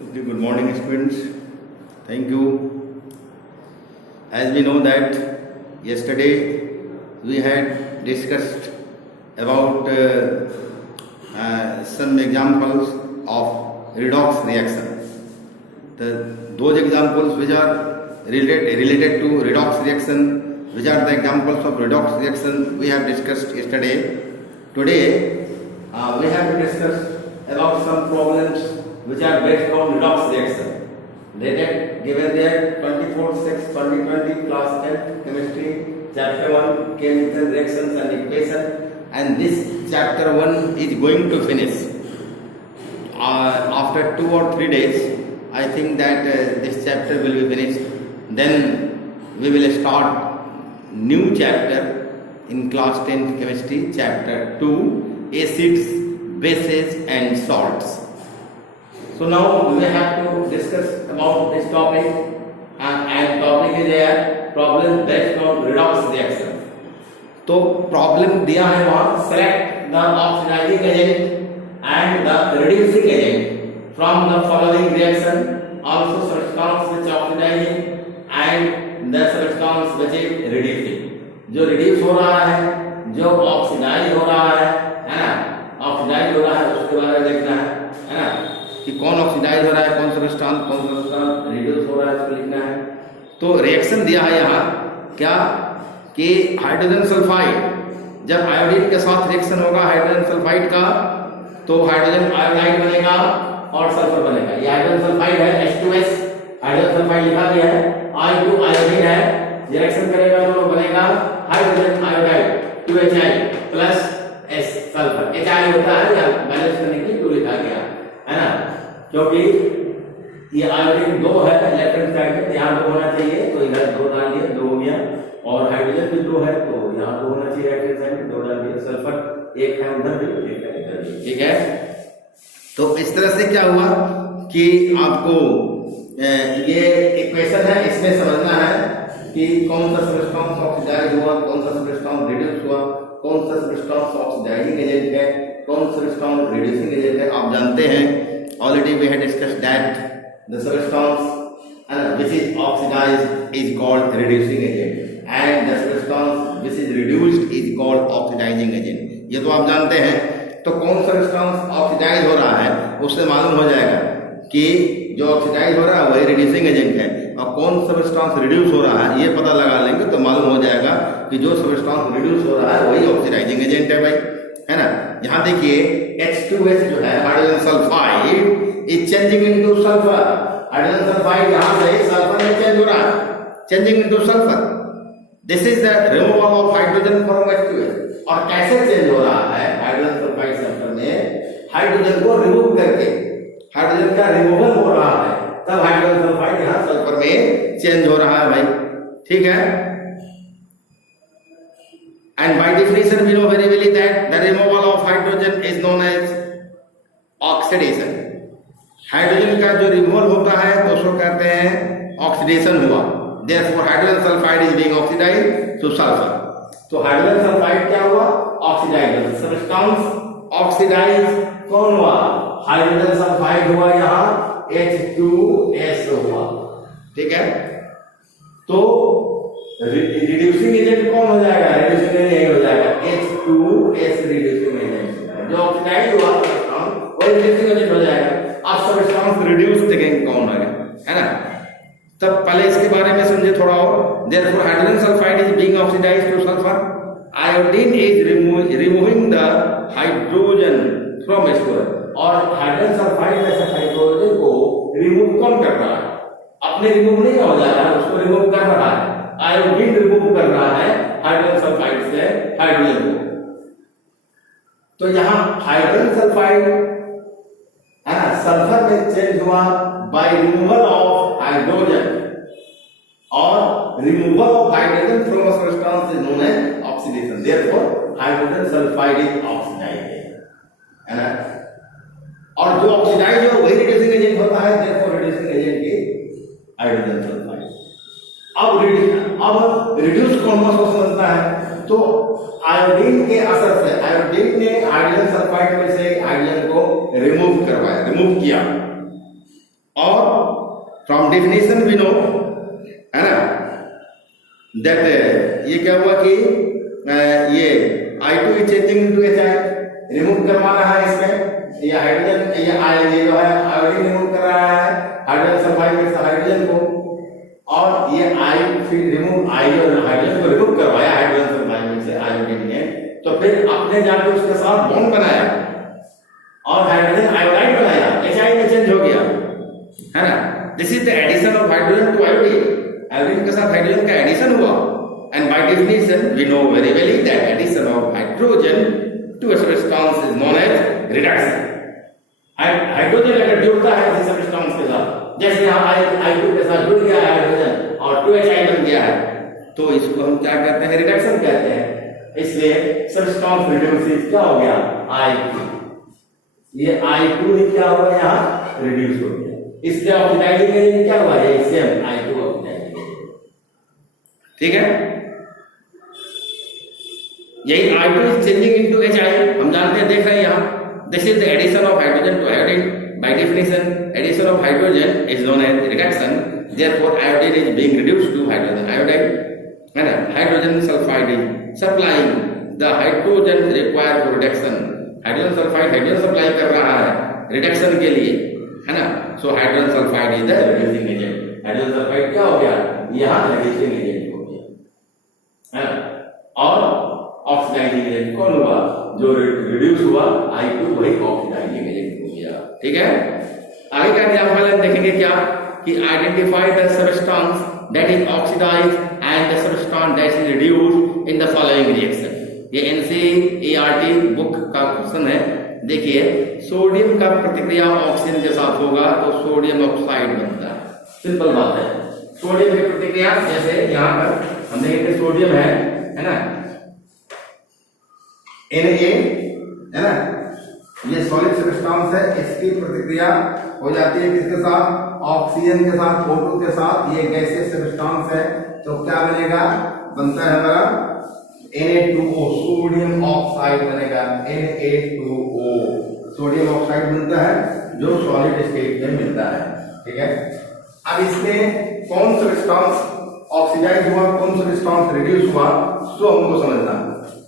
Okay, good morning, students. Thank you. As we know that yesterday we had discussed about some examples of redox reaction. Those examples which are related to redox reaction, which are the examples of redox reaction we have discussed yesterday. Today we have to discuss about some problems which are based on redox reaction. Dated given there 24/6/2020 class 10 chemistry chapter 1 chemical reactions and equation, and this chapter 1 is going to finish after 2 or 3 days. I think that this chapter will be finished. Then we will start new chapter in class 10 chemistry chapter 2 acids, bases and salts. So now we have to discuss about this topic, and topic is there problem based on redox reaction. तो problem दिया है वहाँ select the oxidizing agent and the reducing agent from the following reaction, also substance which oxidizing and the substance which is reducing. जो reduce हो रहा है, जो oxidize हो रहा है ना, oxidize हो रहा है उसके बारे में देखना है ना, कि कौन ऑक्सीडाइज हो रहा है, कौन सबस्टांस रिड्यूस हो रहा है, इसको लिखना है. तो रिएक्शन दिया है यहाँ क्या कि हाइड्रोजन सल्फाइड जब आयोडीन के साथ रिएक्शन होगा हाइड्रोजन सल्फाइड का, तो हाइड्रोजन आयोडाइड बनेगा और सल्फर बनेगा. ये हाइड्रोजन सल्फाइड है H2S, हाइड्रोजन सल्फाइड लिखा गया है. I2 आयोडीन है, रिएक्शन करेगा तो बनेगा hydrogen iodide 2HI plus S sulphur. HI होता है, या बैलेंस करने के लिए 2 लिखा गया है ना, क्योंकि ये आयोडीन 2 है लेफ्ट हैंड साइड में, यहाँ 2 होना चाहिए तो इधर 2 डाल दिया, 2 हो गया. और हाइड्रोजन भी 2 है तो यहाँ 2 होना चाहिए राइट हैंड साइड में, 2 डाल दिया. सल्फर एक है उधर भी, एक है इधर भी. ठीक है. तो इस तरह से क्या हुआ कि आपको ये इक्वेशन है, इसमें समझना है कि कौन सा सबस्टांस ऑक्सीडाइज हुआ, कौन सा सबस्टांस रिड्यूस हुआ, कौन सा सबस्टांस ऑक्सीडाइजिंग एजेंट है, कौन सा सबस्टांस रिड्यूसिंग एजेंट है. आप जानते हैं already we had discussed that the substance which is oxidized is called reducing agent and the substance which is reduced is called oxidizing agent. ये तो आप जानते हैं. तो कौन सा सबस्टांस ऑक्सीडाइज हो रहा है उससे मालूम हो जाएगा कि जो ऑक्सीडाइज हो रहा है वही रिड्यूसिंग एजेंट है, और कौन सा सबस्टांस रिड्यूस हो रहा है ये पता लगा लेंगे तो मालूम हो जाएगा कि जो सबस्टांस रिड्यूस हो रहा है वही ऑक्सीडाइजिंग एजेंट है भाई, है ना. यहाँ देखिए H2S जो है hydrogen sulphide is changing into sulphur. Hydrogen sulphide यहाँ से सल्फर में चेंज हो रहा है, changing into sulphur. This is the removal of hydrogen from H2S. और कैसे चेंज हो रहा है हाइड्रोजन सल्फाइड सल्फर में, हाइड्रोजन को रिमूव करके, हाइड्रोजन का रिमूवल हो रहा है तब हाइड्रोजन सल्फाइड यहाँ सल्फर में चेंज हो रहा है भाई. ठीक है. And by definition we know very well that the removal of hydrogen is known as oxidation. Hydrogen का जो रिमूवल होता है तो उसको कहते हैं ऑक्सीडेशन हुआ. Therefore hydrogen sulphide is being oxidized to sulfur. तो हाइड्रोजन सल्फाइड क्या हुआ, ऑक्सीडाइज. सबस्टांस ऑक्सीडाइज कौन हुआ, हाइड्रोजन सल्फाइड हुआ, यहाँ H2S हुआ. ठीक है. तो रिड्यूसिंग एजेंट कौन हो जाएगा, रिड्यूसिंग एजेंट हो जाएगा H2S रिड्यूसिंग एजेंट. जो ऑक्सीडाइज हुआ वो रिड्यूसिंग एजेंट हो जाएगा. अब सबस्टांस रिड्यूस देखेंगे कौन है ना. तब पहले इसके बारे में समझे थोड़ा और. Therefore hydrogen sulphide is being oxidised to sulphur. Iodine is removing the hydrogen from H2S. और हाइड्रोजन सल्फाइड में से हाइड्रोजन को रिमूव कौन कर रहा है, अपने रिमूव नहीं हो जा रहा है, उसको रिमूव कर रहा है. आयोडीन रिमूव कर रहा है हाइड्रोजन सल्फाइड से हाइड्रोजन को. तो यहाँ हाइड्रोजन सल्फाइड है ना सल्फर में चेंज हुआ बाय रिमूवल ऑफ हाइड्रोजन, और removal of hydrogen from a substance is known as oxidation. Therefore hydrogen sulphide is oxidised, है ना. और जो ऑक्सीडाइज हो वही रिड्यूसिंग एजेंट होता है. Therefore reducing agent is hydrogen sulphide. अब रिड्यूस कौन सा समझना है, तो आयोडीन के असर से आयोडीन ने हाइड्रोजन सल्फाइड में से हाइड्रोजन को रिमूव करवाया, रिमूव किया, और फ्रॉम डेफिनेशन वी नो, है ना, दैट ये क्या हुआ कि ये I2 is changing into HI, remove करवाना है इसमें, ये हाइड्रोजन, ये जो है आयोडीन रिमूव कर रहा है हाइड्रोजन सल्फाइड में से हाइड्रोजन को, और ये फिर रिमूव हाइड्रोजन को रिमूव करवाया हाइड्रोजन सल्फाइड में से आयोडीन ने, तो फिर आपने जाकर उसके साथ बॉन्ड बनाया और हाइड्रोजन आयोडाइड बनाया, HI में चेंज हो गया, है ना। This is the addition of hydrogen to iodine, iodine के साथ हाइड्रोजन का एडिशन हुआ, and by definition we know very well that addition of hydrogen to a substance is known as reduction. Hydrogen अगर जुड़ता है किसी सबस्टेंस के साथ, जैसे यहाँ I2 के साथ जुड़ गया है हाइड्रोजन और 2HI बन गया है, तो इसको हम क्या कहते हैं, रिडक्शन कहते हैं। इसलिए सबस्टेंस रिड्यूसेस क्या हो गया, I2, ये I2 ही क्या हुआ यहाँ रिड्यूस हो गया, इसलिए ऑक्सीडाइजिंग एजेंट क्या हुआ है, सेम I2 ऑक्सीडाइजिंग एजेंट, ठीक है। यही I2 is changing into HI, हम जानते हैं, देख रहे हैं यहाँ, this is the addition of hydrogen to iodine, by definition addition of hydrogen is known as reduction, therefore iodine is being reduced to hydrogen iodide, and hydrogen sulfide is supplying the hydrogen required for reduction, hydrogen sulfide hydrogen supply कर रहा है reduction के लिए, है ना, so hydrogen sulfide is the reducing agent, hydrogen sulfide क्या हो गया, यहाँ reducing agent हो गया, है ना, और ऑक्सीडाइजिंग एजेंट कौन हुआ, जो रिड्यूस हुआ I2 वही ऑक्सीडाइजिंग एजेंट हो गया, ठीक है। आगे का एग्जांपल देखेंगे क्या, कि identify the substance that is oxidised and the substance that is reduced in the following reaction. ये NCERT बुक का क्वेश्चन है, देखिए, सोडियम का प्रतिक्रिया ऑक्सीजन के साथ होगा तो सोडियम ऑक्साइड बनता है, सिंपल बात है। सोडियम की प्रतिक्रिया, जैसे यहाँ पर हम देखेंगे सोडियम है ना, Na, है ना, ये सॉलिड सब्सटेंस है, इसकी प्रतिक्रिया हो जाती है किसके साथ, ऑक्सीजन के साथ, O2 के साथ, ये गैसियस सब्सटेंस है, तो क्या बनेगा, बनता है हमारा Na2O, सोडियम ऑक्साइड बनेगा, Na2O सोडियम ऑक्साइड बनता है, जो सॉलिड स्टेट में मिलता है, ठीक है। अब इसमें कौन सब्सटेंस ऑक्सीडाइज हुआ, कौन सब्सटेंस रिड्यूस हुआ, सो हमको समझना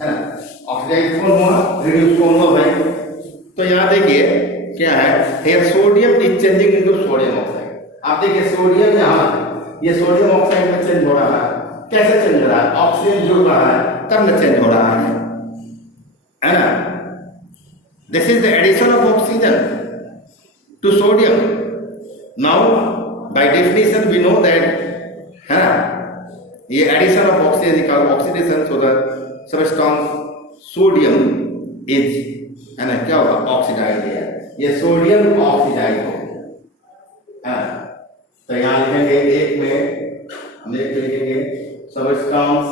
है ना, ऑक्सीडाइज कौन हुआ, रिड्यूस कौन हुआ भाई। तो यहाँ देखिए क्या है, here sodium is changing into sodium oxide. आप देखिए सोडियम यहाँ, ये सोडियम ऑक्साइड में चेंज हो रहा है, कैसे चेंज हो रहा है, ऑक्सीजन जुड़ रहा है तब में चेंज हो रहा है ना। This is the addition of oxygen to sodium. Now by definition we know that, है ना, ये एडिशन ऑफ ऑक्सीजन का oxidation, so the substance sodium is, है ना, क्या होगा, ऑक्सीडाइज है, ये सोडियम ऑक्सीडाइज हो गया, तो यहाँ लिखेंगे एक में हम लिखेंगे सबस्टेंस,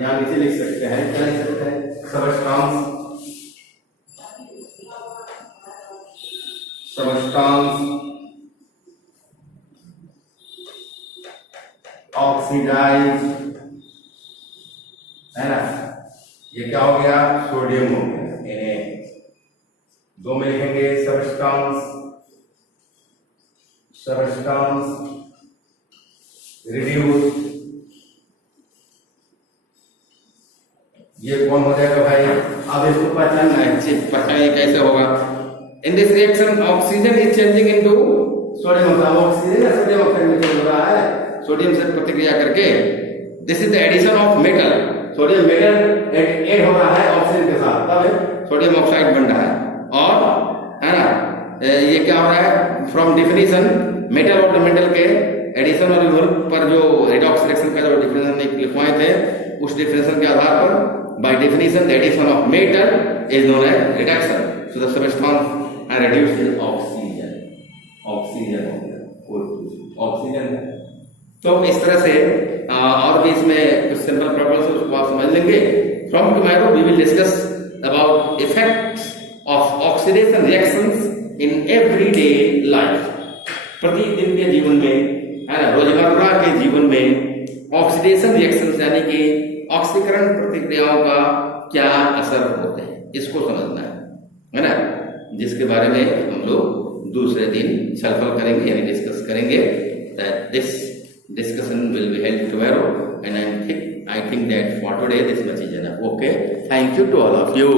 यहाँ नीचे लिख सकते हैं, क्या लिख सकते हैं, सबस्टेंस ऑक्सीडाइज, है ना, ये क्या हो गया, सोडियम हो गया, दो में लिखेंगे सबस्टेंस रिड्यूस, ये कौन हो जाएगा भाई, अब इसको पहचानना है, पहचानिए कैसे होगा। In this reaction oxygen is changing into sodium oxide, oxygen या सोडियम ऑक्साइड में चेंज हो रहा है सोडियम से प्रतिक्रिया करके। This is the addition of metal, sodium metal add हो रहा है ऑक्सीजन के साथ, तब सोडियम ऑक्साइड बन रहा है, और है ना, ये क्या हो रहा है, फ्रॉम डेफिनेशन मेटल और मेटल के एडिशन और रिमूवल पर जो रेडॉक्स रिएक्शन का जो डिफरेंशिएशन लिखवाए थे, उस डिफरेंशिएशन के आधार पर by definition the addition of metal is known as reduction, so the substance are reduced to oxygen, oxygen हो गया, ऑक्सीजन है। तो इस तरह से और भी इसमें कुछ सिंपल प्रॉब्लम्स है, उसको आप समझ लेंगे। From tomorrow we will discuss about effects of oxidation reactions in everyday life, प्रतिदिन के जीवन में, है ना, रोजमर्रा के जीवन में ऑक्सीडेशन रिएक्शंस यानी कि ऑक्सीकरण प्रतिक्रियाओं का क्या असर होते हैं, इसको समझना है ना, जिसके बारे में हम लोग दूसरे दिन सल्फर करेंगे यानी डिस्कस करेंगे. That this discussion will be held tomorrow, and I think that for today this much is enough. Okay, thank you to all of you.